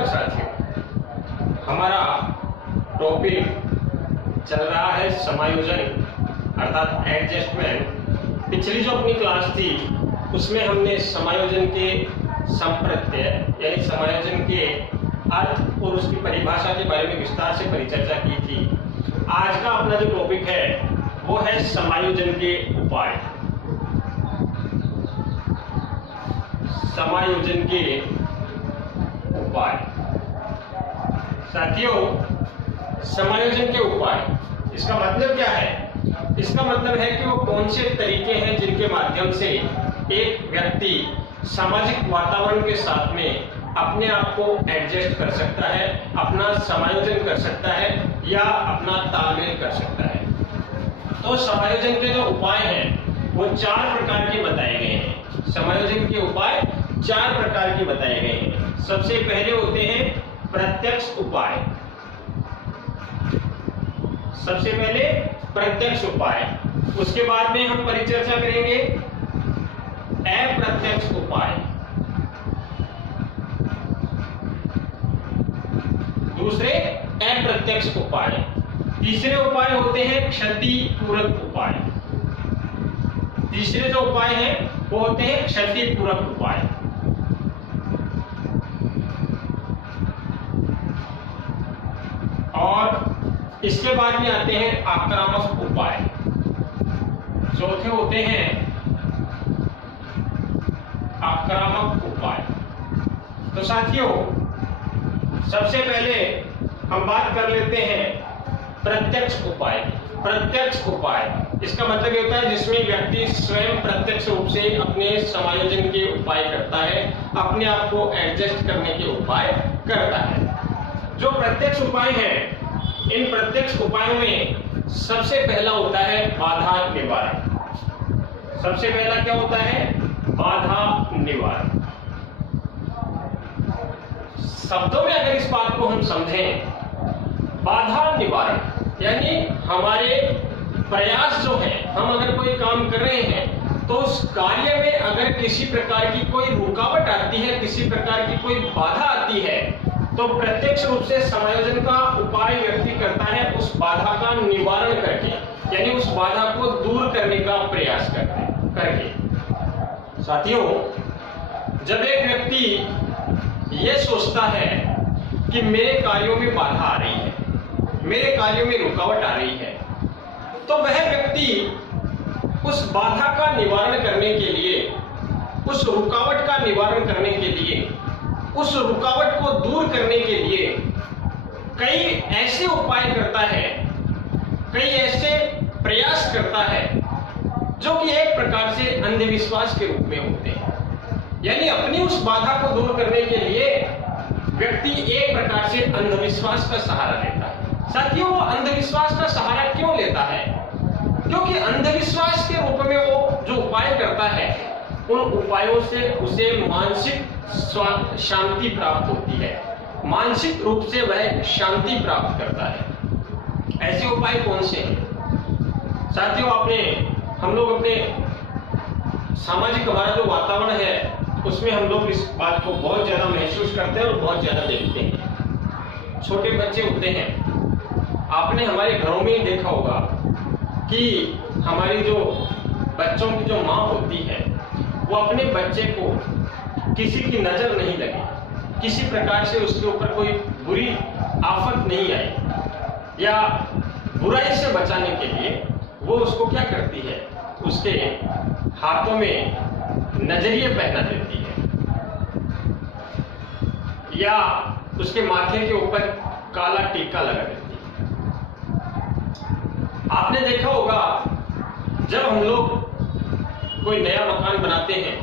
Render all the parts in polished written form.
नमस्कार साथियों, हमारा टॉपिक चल रहा है समायोजन अर्थात एडजस्टमेंट। पिछली जो अपनी क्लास थी उसमें हमने समायोजन के संप्रत्यय यानी समायोजन के अर्थ और उसकी परिभाषा के बारे में विस्तार से परिचर्चा की थी। आज का अपना जो टॉपिक है वो है समायोजन के उपाय। समायोजन के उपाय साथियों, समायोजन के उपाय इसका मतलब क्या है? इसका मतलब है कि वो कौन से तरीके हैं जिनके माध्यम से एक व्यक्ति सामाजिक वातावरण के साथ में अपने आप को एडजस्ट कर सकता है, अपना समायोजन कर सकता है या अपना तालमेल कर सकता है। तो समायोजन के जो उपाय हैं वो 4 प्रकार के बताए गए हैं। समायोजन के उपाय 4 प्रकार के बताए गए हैं। सबसे पहले होते हैं प्रत्यक्ष उपाय। सबसे पहले प्रत्यक्ष उपाय, उसके बाद में हम परिचर्चा करेंगे अप्रत्यक्ष उपाय। दूसरे अप्रत्यक्ष उपाय। तीसरे उपाय होते हैं क्षति पूरक उपाय। तीसरे जो उपाय हैं वो होते हैं क्षति पूरक उपाय। और इसके बाद में आते हैं आक्रामक उपाय। चौथे होते हैं आक्रामक उपाय। तो साथियों, सबसे पहले हम बात कर लेते हैं प्रत्यक्ष उपाय। प्रत्यक्ष उपाय इसका मतलब ये होता है जिसमें व्यक्ति स्वयं प्रत्यक्ष रूप से अपने समायोजन के उपाय करता है, अपने आप को एडजस्ट करने के उपाय करता है। जो प्रत्यक्ष उपाय हैं, इन प्रत्यक्ष उपायों में सबसे पहला होता है बाधा निवारण। सबसे पहला क्या होता है? बाधा निवारण। शब्दों में अगर इस बात को हम समझें, बाधा निवारण यानी हमारे प्रयास जो है, हम अगर कोई काम कर रहे हैं तो उस कार्य में अगर किसी प्रकार की कोई रुकावट आती है, किसी प्रकार की कोई बाधा आती है, तो प्रत्यक्ष रूप से समायोजन का उपाय व्यक्ति करता है उस बाधा का निवारण करके, यानी उस बाधा को दूर करने का प्रयास करके। साथियों, जब एक व्यक्ति ये सोचता है कि मेरे कार्यों में बाधा आ रही है, मेरे कार्यों में रुकावट आ रही है, तो वह व्यक्ति उस बाधा का निवारण करने के लिए, उस रुकावट का निवारण करने के लिए, उस रुकावट को दूर करने के लिए कई ऐसे उपाय करता है, कई ऐसे प्रयास करता है जो कि एक प्रकार से अंधविश्वास के रूप में होते हैं। यानी अपनी उस बाधा को दूर करने के लिए व्यक्ति एक प्रकार से अंधविश्वास का सहारा लेता है। साथियों, वो अंधविश्वास का सहारा क्यों लेता है? क्योंकि अंधविश्वास के रूप में वो जो उपाय करता है, उन उपायों से उसे मानसिक शांति प्राप्त होती है, मानसिक रूप से वह शांति प्राप्त करता है। ऐसे उपाय कौन से हैं? साथियों, हम लोग अपने सामाजिक हमारा जो वातावरण है उसमें हम लोग इस बात को बहुत ज्यादा महसूस करते हैं और बहुत ज्यादा देखते हैं। छोटे बच्चे होते हैं, आपने हमारे घरों में ही देखा होगा कि हमारी जो बच्चों की जो माँ होती है वो अपने बच्चे को किसी की नजर नहीं लगे, किसी प्रकार से उसके ऊपर कोई बुरी आफत नहीं आई या बुराई से बचाने के लिए वो उसको क्या करती है, उसके हाथों में नजरिए पहना देती है या उसके माथे के ऊपर काला टीका लगा देती है। आपने देखा होगा जब हम लोग कोई नया मकान बनाते हैं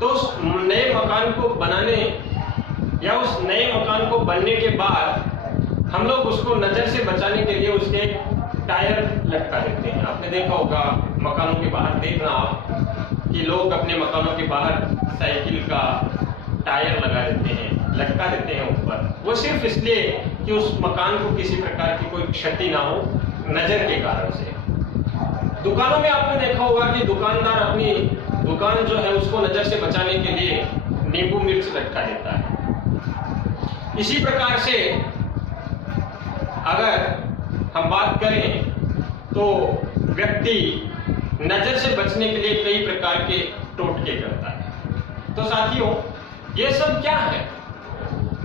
तो उस नए मकान को बनाने या उस नए मकान को बनने के बाद हम लोग उसको नजर से बचाने के लिए उसके टायर लटका देते हैं। आपने देखा होगा मकानों के बाहर, देखना आप कि लोग अपने मकानों के बाहर साइकिल का टायर लगा देते हैं, लटका देते हैं ऊपर। वो सिर्फ इसलिए कि उस मकान को किसी प्रकार की कोई क्षति ना हो नजर के कारण से। दुकानों में आपने देखा होगा कि दुकानदार अपनी दुकान जो है उसको नजर से बचाने के लिए नींबू मिर्च लटका देता है। इसी प्रकार से अगर हम बात करें तो व्यक्ति नजर से बचने के लिए कई प्रकार के टोटके करता है। तो साथियों, ये सब क्या है?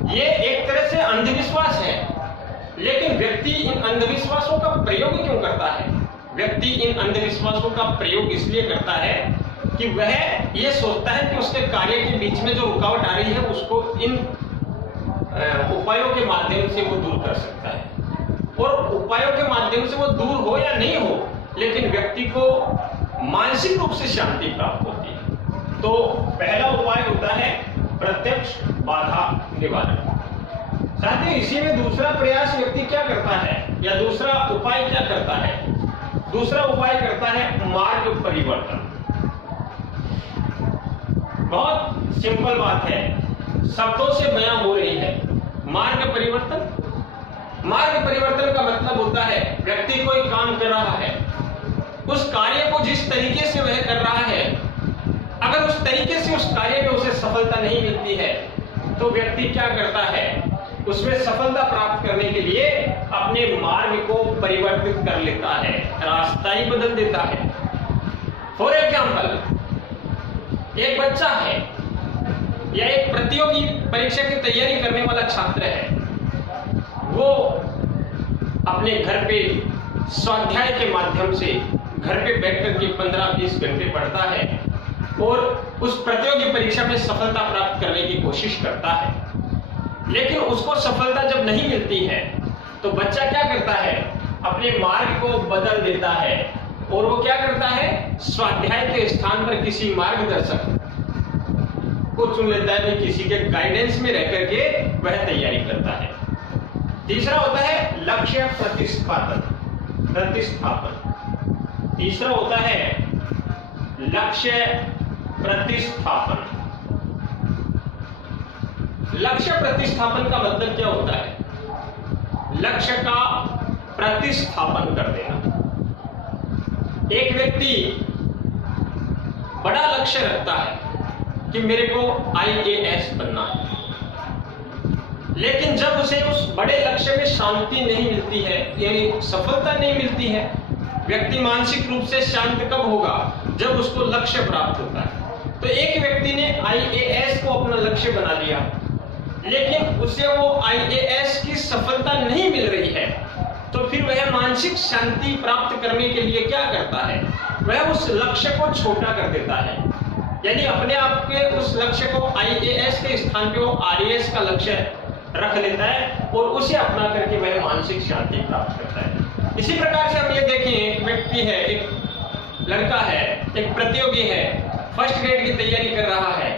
ये एक तरह से अंधविश्वास है, लेकिन व्यक्ति इन अंधविश्वासों का प्रयोग क्यों करता है? व्यक्ति इन अंधविश्वासों का प्रयोग इसलिए करता है कि वह ये सोचता है कि उसके कार्य के बीच में जो रुकावट आ रही है उसको इन उपायों के माध्यम से वो दूर कर सकता है। और उपायों के माध्यम से वो दूर हो या नहीं हो, लेकिन व्यक्ति को मानसिक रूप से शांति प्राप्त होती है। तो पहला उपाय होता है प्रत्यक्ष बाधा निवारण। साथ ही इसी में दूसरा प्रयास व्यक्ति क्या करता है, या दूसरा उपाय क्या करता है? दूसरा उपाय करता है मार्ग परिवर्तन। बहुत सिंपल बात है, शब्दों से बयां हो रही है। मार्ग परिवर्तन, मार्ग परिवर्तन का मतलब होता है व्यक्ति कोई काम कर रहा है, उस कार्य को जिस तरीके से वह कर रहा है, अगर उस तरीके से उस कार्य में उसे सफलता नहीं मिलती है तो व्यक्ति क्या करता है? उसमें सफलता प्राप्त करने के लिए अपने मार्ग को परिवर्तित कर लेता है, रास्ता ही बदल देता है। फॉर एग्जाम्पल, एक बच्चा है या एक प्रतियोगी परीक्षा की तैयारी करने वाला छात्र है, वो अपने घर पे स्वाध्याय के माध्यम से घर पे बैठकर के 15-20 घंटे पढ़ता है और उस प्रतियोगी परीक्षा में सफलता प्राप्त करने की कोशिश करता है। लेकिन उसको सफलता जब नहीं मिलती है तो बच्चा क्या करता है? अपने मार्ग को बदल देता है और वो क्या करता है? स्वाध्याय के स्थान पर किसी मार्गदर्शक को चुन लेता है, किसी के गाइडेंस में रह करके वह तैयारी करता है। तीसरा होता है लक्ष्य प्रतिस्थापन। तीसरा होता है लक्ष्य प्रतिस्थापन। लक्ष्य प्रतिस्थापन का मतलब क्या होता है? लक्ष्य का प्रतिस्थापन कर देना। एक व्यक्ति बड़ा लक्ष्य रखता है कि मेरे को IAS बनना है, लेकिन जब उसे उस बड़े लक्ष्य में शांति नहीं मिलती है, यानी सफलता नहीं मिलती है, व्यक्ति मानसिक रूप से शांत कब होगा? जब उसको लक्ष्य प्राप्त होता है। तो एक व्यक्ति ने IAS को अपना लक्ष्य बना लिया, लेकिन उसे वो IAS की सफलता नहीं मिल रही है, तो फिर वह मानसिक शांति प्राप्त करने के लिए क्या करता है? वह उस लक्ष्य को छोटा कर देता है, यानी अपने आप के उस लक्ष्य को IAS के स्थान पे वो RAS का लक्ष्य रख लेता है और उसे अपना करके वह मानसिक शांति प्राप्त करता है। इसी प्रकार से हम ये देखें, एक व्यक्ति है, एक लड़का है, एक प्रतियोगी है, फर्स्ट ग्रेड की तैयारी कर रहा है,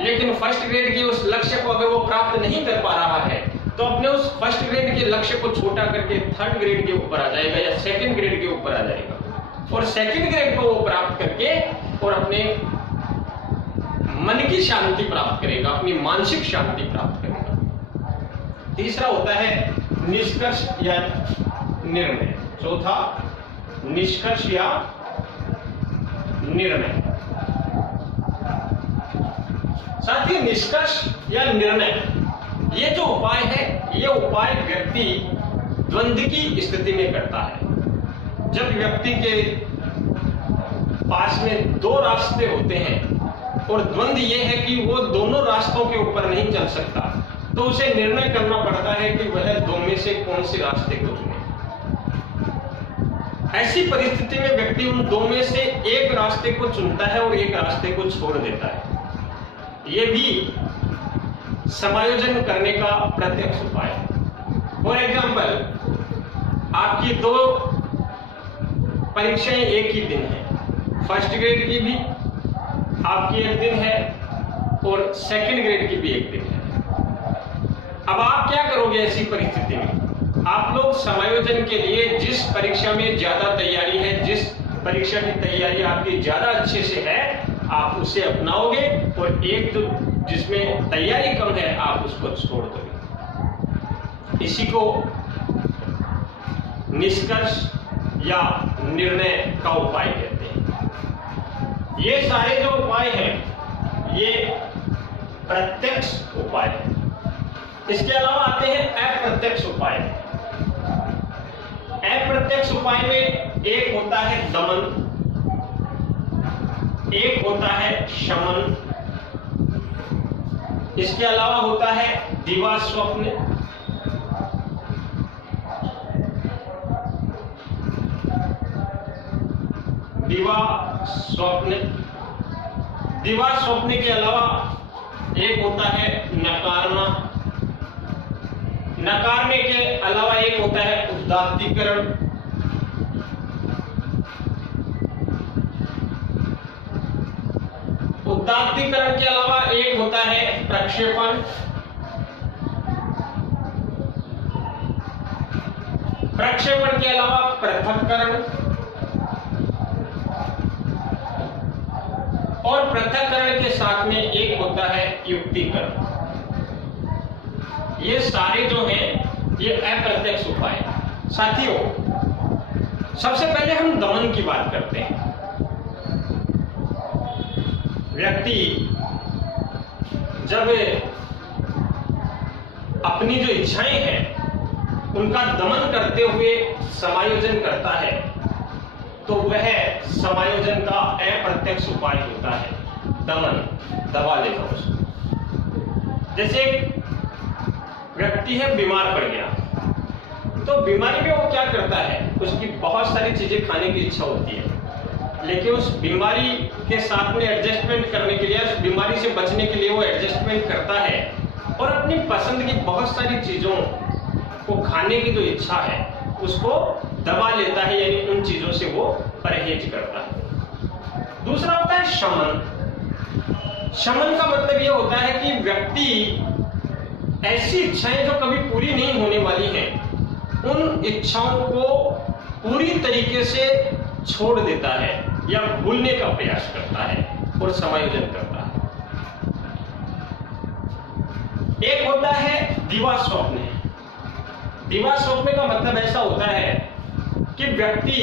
लेकिन फर्स्ट ग्रेड के उस लक्ष्य को अगर वो प्राप्त नहीं कर पा रहा है तो अपने उस फर्स्ट ग्रेड के लक्ष्य को छोटा करके थर्ड ग्रेड के ऊपर आ जाएगा या सेकंड ग्रेड के ऊपर आ जाएगा और सेकंड ग्रेड को वो प्राप्त करके और अपने मन की शांति प्राप्त करेगा, अपनी मानसिक शांति प्राप्त करेगा। तीसरा होता है निष्कर्ष या निर्णय। चौथा निष्कर्ष या निर्णय। साथ ही निष्कर्ष या निर्णय, ये जो उपाय है, ये उपाय व्यक्ति द्वंद्व की स्थिति में करता है। जब व्यक्ति के पास में दो रास्ते होते हैं और द्वंद्व ये है कि वो दोनों रास्तों के ऊपर नहीं चल सकता, तो उसे निर्णय करना पड़ता है कि वह दो में से कौन से रास्ते को चुने। ऐसी परिस्थिति में व्यक्ति उन दो में से एक रास्ते को चुनता है और एक रास्ते को छोड़ देता है। यह भी समायोजन करने का प्रत्यक्ष उपाय है। फॉर एग्जाम्पल, आपकी दो परीक्षाएं एक ही दिन है, फर्स्ट ग्रेड की भी आपकी एक दिन है और सेकंड ग्रेड की भी एक दिन है। अब आप क्या करोगे ऐसी परिस्थिति में? आप लोग समायोजन के लिए जिस परीक्षा में ज्यादा तैयारी है, जिस परीक्षा की तैयारी आपकी ज्यादा अच्छे से है, आप उसे अपनाओगे और एक जो जिसमें तैयारी कम है आप उसको छोड़ दोगे। इसी को निष्कर्ष या निर्णय का उपाय कहते हैं। ये सारे जो उपाय हैं ये प्रत्यक्ष उपाय है। इसके अलावा आते हैं अप्रत्यक्ष उपाय। अप्रत्यक्ष उपाय में एक होता है दमन, एक होता है शमन, इसके अलावा होता है दिवा स्वप्न, दिवा स्वप्न। दिवा स्वप्न के अलावा एक होता है नकारना, नकारने के अलावा एक होता है उदात्तीकरण, उदात्तीकरण के अलावा एक होता है प्रक्षेपण, प्रक्षेपण के अलावा पृथक्करण, और पृथक्करण के साथ में एक होता है युक्तिकरण। ये सारे जो हैं ये अप्रत्यक्ष उपाय हैं। साथियों, सबसे पहले हम दमन की बात करते हैं। व्यक्ति जब अपनी जो इच्छाएं हैं उनका दमन करते हुए समायोजन करता है तो वह समायोजन का अप्रत्यक्ष उपाय होता है दमन, दबा लेना उसको। जैसे व्यक्ति है बीमार पड़ गया, तो बीमारी में वो क्या करता है, उसकी बहुत सारी चीजें खाने की इच्छा होती है, लेकिन उस बीमारी के साथ में एडजस्टमेंट करने के लिए, उस बीमारी से बचने के लिए वो एडजस्टमेंट करता है और अपनी पसंद की बहुत सारी चीजों को खाने की जो इच्छा है उसको दबा लेता है, यानी उन चीजों से वो परहेज करता है। दूसरा होता है शमन। शमन का मतलब ये होता है कि व्यक्ति ऐसी इच्छाएं जो कभी पूरी नहीं होने वाली हैं उन इच्छाओं को पूरी तरीके से छोड़ देता है या भूलने का प्रयास करता है और समायोजन करता है। एक होता है दिवा स्वप्न। दिवा स्वप्न का मतलब ऐसा होता है कि व्यक्ति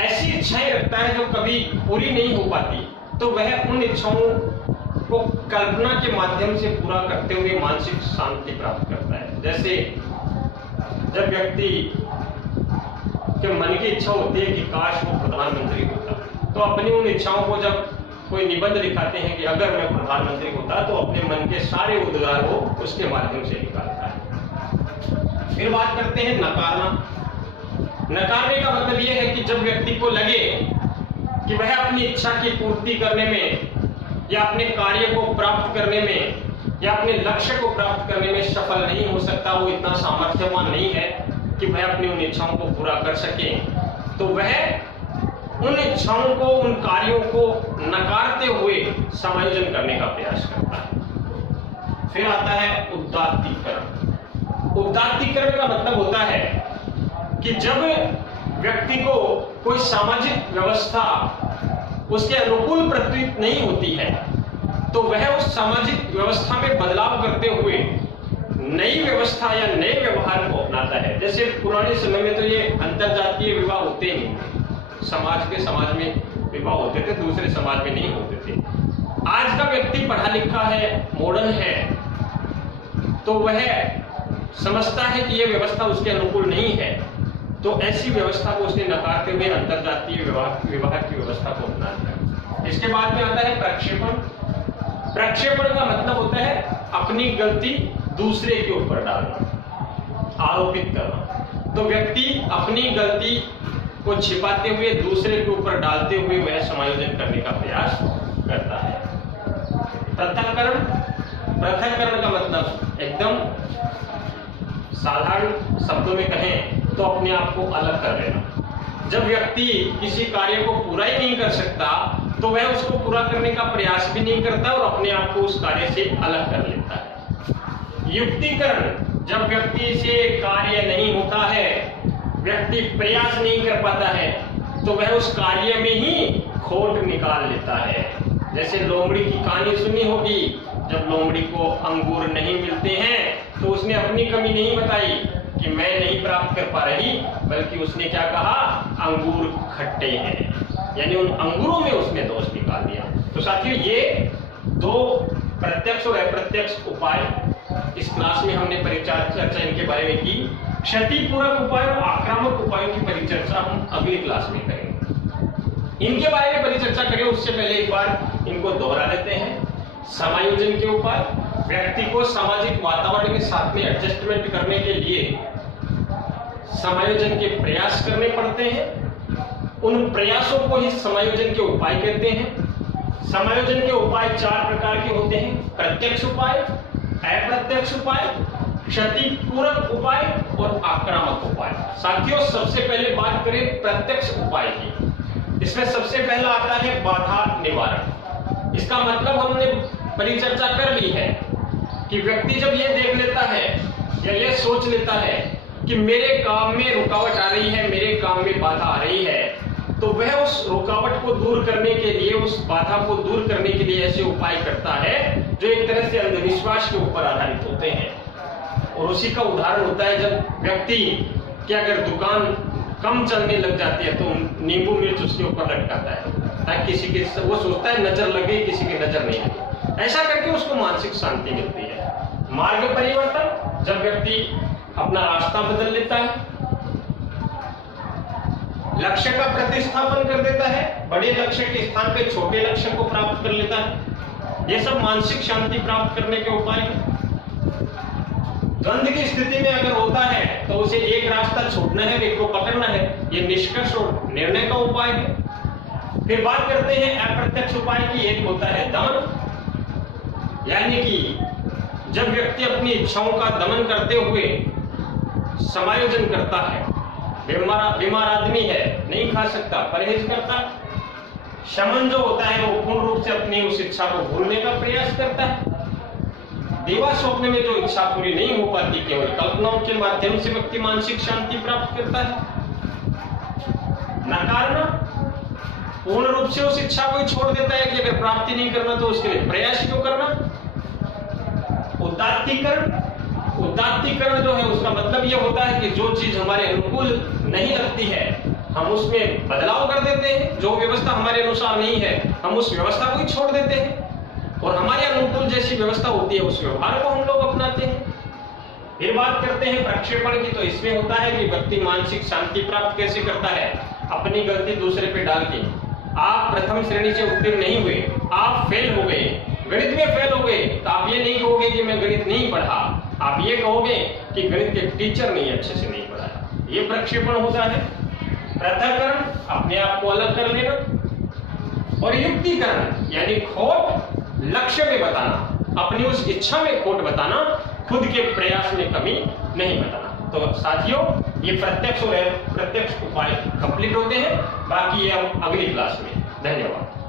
ऐसी इच्छाएं रखता है जो कभी पूरी नहीं हो पाती, तो वह उन इच्छाओं को कल्पना के माध्यम से पूरा करते हुए मानसिक शांति प्राप्त करता है। जैसे जब व्यक्ति के मन की इच्छा होती है कि काश वो प्रधानमंत्री होता, तो अपनी उन इच्छाओं को जब कोई निबंध लिखाते हैं कि अगर मैं प्रधानमंत्री होता, तो अपने मन के सारे उद्गार वो उसके माध्यम से निकालता है। फिर बात करते हैं नकारना। नकारने का मतलब यह है कि जब व्यक्ति को लगे कि वह अपनी इच्छा की पूर्ति करने में या अपने कार्य को प्राप्त करने में या अपने लक्ष्य को प्राप्त करने में सफल नहीं हो सकता, वो इतना सामर्थ्यवान नहीं है कि वह अपनी उन इच्छाओं को पूरा कर सके, तो वह उन इच्छाओं को, उन कार्यों को नकारते हुए समायोजन करने का प्रयास करता है। फिर आता है उदात्तीकरण। उदात्तीकरण का मतलब होता है कि जब व्यक्ति को कोई सामाजिक व्यवस्था उसके अनुकूल प्रतीत नहीं होती है, तो वह उस सामाजिक व्यवस्था में बदलाव करते हुए नई व्यवस्था या नए व्यवहार को अपनाता है। जैसे पुराने समय में तो ये अंतरजातीय विवाह होते नहीं थे, समाज के समाज में विवाह होते थे, दूसरे समाज में नहीं होते थे। आज का व्यक्ति पढ़ा लिखा है, मॉडर्न है, तो वह समझता है कि यह व्यवस्था उसके अनुकूल नहीं है, तो ऐसी व्यवस्था को उसने नकारते हुए अंतरजातीय विवाह की व्यवस्था को अपनाता है। इसके बाद में आता है प्रक्षेपण। प्रक्षेपण का मतलब होता है अपनी गलती दूसरे के ऊपर डालना, आरोपित करना। तो व्यक्ति अपनी गलती को छिपाते हुए दूसरे के ऊपर डालते हुए वह समायोजन करने का प्रयास करता है। पृथक्करण। पृथक्करण का मतलब एकदम साधारण शब्दों में कहें तो अपने आप को अलग कर लेना। जब व्यक्ति किसी कार्य को पूरा ही नहीं कर सकता, तो वह उसको पूरा करने का प्रयास भी नहीं करता और अपने आप को उस कार्य से अलग कर लेता है। युक्तिकरण। जब व्यक्ति से कार्य नहीं होता है, व्यक्ति प्रयास नहीं कर पाता है, तो वह उस कार्य में ही खोट निकाल लेता है। जैसे लोमड़ी की कहानी सुनी होगी, जब लोमड़ी को अंगूर नहीं मिलते हैं तो उसने अपनी कमी नहीं बताई कि मैं नहीं प्राप्त कर पा रही, बल्कि उसने क्या कहा, अंगूर खट्टे हैं, यानी उन अंगूरों में उसने दोष निकाल दिया। तो साथियों, ये दो प्रत्यक्ष और अप्रत्यक्ष उपाय इस क्लास में हमने परिचर्चा इनके बारे में की। क्षतिपूरक उपाय और आक्रामक उपायों की परिचर्चा हम अगली क्लास में करेंगे। इनके बारे में परिचर्चा करें उससे पहले एक बार इनको दोहरा लेते हैं। समायोजन के उपाय, व्यक्ति को सामाजिक वातावरण के साथ में एडजस्टमेंट करने के लिए समायोजन के प्रयास करने पड़ते हैं। उन प्रयासों को ही समायोजन के उपाय कहते हैं। समायोजन के उपाय 4 प्रकार के होते हैं: प्रत्यक्ष उपाय, अप्रत्यक्ष उपाय, क्षतिपूरक उपाय और आक्रामक उपाय। साथियों, सबसे पहले बात करें प्रत्यक्ष उपाय की। इसमें सबसे पहला आता है बाधा निवारण। इसका मतलब हमने परिचर्चा कर ली है कि व्यक्ति जब ये देख लेता है या ये सोच लेता है कि मेरे काम में रुकावट आ रही है, मेरे काम में बाधा आ रही है, तो वह उस रुकावट को दूर करने के लिए, उस बाधा को दूर करने के लिए ऐसे उपाय करता है जो एक तरह से अंधविश्वास के ऊपर आधारित होते हैं। और उसी का उदाहरण होता है जब व्यक्ति की अगर दुकान कम चलने लग जाती है तो नींबू मिर्च उसके ऊपर लटकाता है ताकि किसी की, वो सोचता है नजर लगे, किसी की नजर नहीं लगे। ऐसा करके उसको मानसिक शांति मिलती है। मार्ग परिवर्तन, जब व्यक्ति अपना रास्ता बदल लेता है, लक्ष्य का प्रतिस्थापन कर देता है, बड़े लक्ष्य के स्थान पे छोटे लक्ष्य को प्राप्त कर लेता है, ये सब मानसिक शांति प्राप्त करने के उपाय हैं। द्वंद्व की स्थिति में अगर होता है तो उसे एक रास्ता छोड़ना है, एक को पकड़ना है, ये निष्कर्ष और निर्णय का उपाय है। फिर बात करते हैं अप्रत्यक्ष उपाय की। एक होता है दमन, यानी कि जब व्यक्ति अपनी इच्छाओं का दमन करते हुए समायोजन करता है। बीमार आदमी है, नहीं खा सकता, परहेज करता। शमन जो होता है वो पूर्ण रूप से अपनी उस इच्छा को भूलने का प्रयास करता है। देवा स्वप्न में जो इच्छा पूरी नहीं हो पाती, केवल कल्पनाओं के माध्यम से व्यक्ति मानसिक शांति प्राप्त करता है। नकारना, पूर्ण रूप से उस इच्छा को ही छोड़ देता है कि अगर प्राप्ति नहीं करना तो उसके लिए प्रयास क्यों करना। उदात्तीकरण जो है उसका मतलब यह होता है कि जो चीज हमारे अनुकूल नहीं लगती है हम उसमें बदलाव कर देते हैं। जो व्यवस्था हमारे अनुसार नहीं है हम उस व्यवस्था को ही छोड़ देते हैं और हमारे अनुकूल जैसी व्यवस्था होती है उस व्यवहार को हम लोग अपनाते हैं। फिर बात करते हैं प्रक्षेपण की। तो इसमें होता है कि व्यक्ति मानसिक शांति प्राप्त कैसे करता है, अपनी गलती दूसरे पे डाल के। आप प्रथम श्रेणी से उत्तीर्ण नहीं हुए, आप फेल हो गए, गणित में फेल हो गए, तो आप ये नहीं कहोगे कि मैं गणित नहीं पढ़ा, आप ये कहोगे कि गणित के टीचर नहीं अच्छे से नहीं पढ़ाया। ये प्रक्षेपण होता है। पृथक्करण, अपने आप को अलग कर लेना। और युक्तिकरण, यानी खोट लक्ष्य में बताना, अपनी उस इच्छा में खोट बताना, खुद के प्रयास में कमी नहीं बताना। तो साथियों, ये प्रत्यक्ष और अप्रत्यक्ष उपाय कंप्लीट होते हैं। बाकी ये हम अगली क्लास में। धन्यवाद।